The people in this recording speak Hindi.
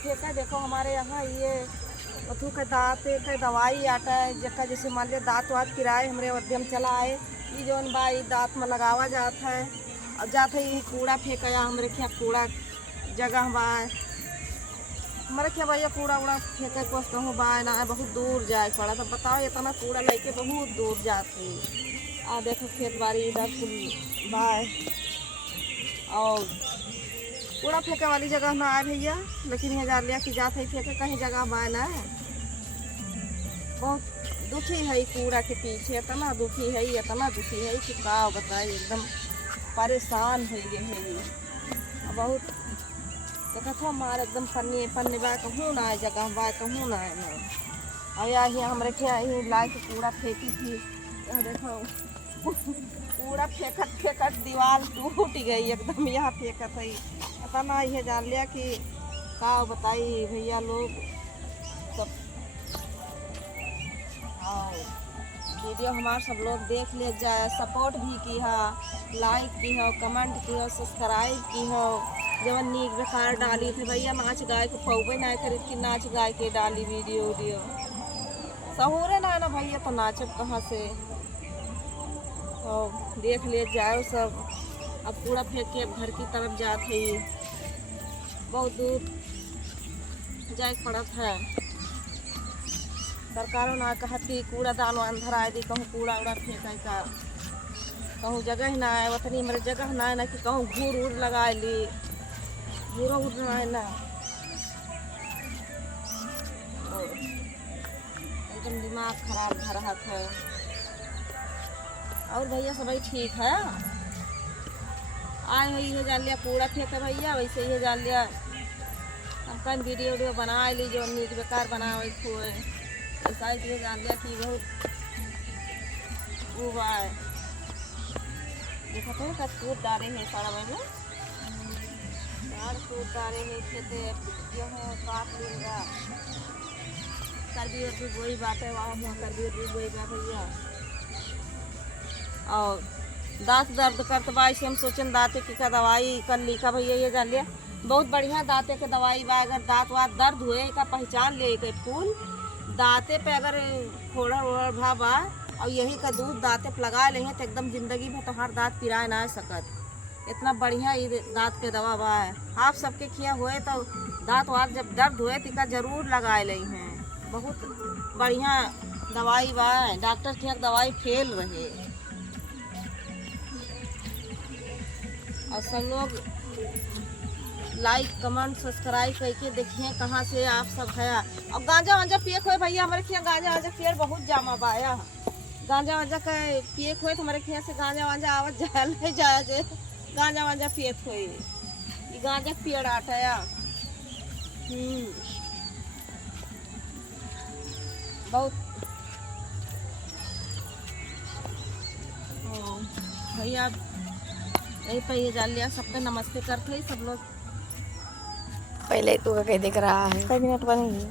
फेंका। देखो हमारे यहाँ ये अथू का दाँत का दवाई आता है जका, जैसे मान लिया दाँत वात किराए हमरे उद्यम चला है, ये जौन बा ये दाँत में लगावा जाता है। और जाते ही कूड़ा फेंका हमरे क्या कूड़ा जगह बा हमारे क्या भैया कूड़ा उड़ा फेंके को कहूँ बा ना बहुत दूर जाए पड़ा। तो बताओ इतना कूड़ा लेके बहुत दूर जाते। आ देखो खेत बाड़ी इधर कुल बाय और कूड़ा फेंके वाली जगह ना आए भैया, लेकिन ये जान लिया कि जाते ही फेंके कहीं जगह बाय ना। बहुत दुखी है कूड़ा के पीछे, इतना दुखी है, इतना दुखी है कि का बताए, एकदम परेशान हो गए है ये बहुत। देखो हमारे एकदम पन्नी पन्नी बा कहूँ ना जगह बा कहूँ ना है ना। और यहाँ हम रखे यहीं ला के कूड़ा फेंकी थी, यहाँ देखो कूड़ा फेंकत फेंकत दीवार टूट गई एकदम। यहाँ फेंकत है इतना ये जान लिया कि का बताई भैया लोग सब। और वीडियो हमारे सब लोग देख ले जाए, सपोर्ट भी की है, लाइक की हो, कमेंट की हो, सब्सक्राइब की हो। जब नीक बेकार डाली थे भैया नाच गाय को पौबे ना खरीद की नाच गाय के डाली वीडियो वीडियो सहूरे ना भैया, तो नाचब कहाँ से। तो देख ले जाओ सब। अब कूड़ा फेंक के अब घर की तरफ जाते ही बहुत दूर जाए पड़त है। सरकारों ना कहती कूड़ा दान अंधर आए दी, कहूँ कूड़ा उड़ा फेंका का कहूँ जगह ही ना है, उतनी मेरे जगह ना है ना कि कहूँ घूर उड़ लगा ली, घूरा उड़ना है ना। एकदम दिमाग खराब भर रहा था। और भैया सब ठीक है। आए हुई है जान लिया कूड़ा फेंका भैया, वैसे ही जान लिया हम कहीं वीडियो वीडियो बना ली जो नीक बेकार बना हुए ऐसा इसलिए जान लिया कि बहुत वो है। देखो तो कूद डाले हैं सारा मैंने कूद डाले हैं, खेते गेहूँ काट लेगा, करबी उर्बी वही बात है, वहाँ वहाँ करबी उर्बी वही बात भैया। और दांत दर्द करते बा इसे हम सोचें दांते की का दवाई कर ली का भैया, ये जान लिया बहुत बढ़िया दांते के दवाई बा। अगर दांत वात दर्द हुए का पहचान ले के फूल दांते पे अगर फोड़ा वोड़ा भा बा और यही का दूध दांते पे लगा ले तो एकदम जिंदगी में तुम्हार दांत पिराए ना सकत। इतना बढ़िया ये दांत के दवा बा है। आप सबके खिया हुए तो दांत वात जब दर्द हुए तो जरूर लगाए ले हैं, बहुत बढ़िया दवाई बा। डॉक्टर की दवाई फेल रहे। और सब लोग लाइक कमेंट सब्सक्राइब करके देखिए कहाँ से आप सब है। और गांजा वांजा पिए खोए भैया हमारे खिया गांजा वांजा पेड़ बहुत जामा बाया, गांजा वांजा का पिए खोए तो हमारे खिया से गांजा वांजा आवत जाए नहीं जाया जे गांजा वांजा पिए खोए, ये गांजा पेड़ आटाया। बहुत भैया यही पे ये जान लिया सबका नमस्ते करते सब लोग। पहले तू कहीं दिख रहा है, कई मिनट बनेंगे।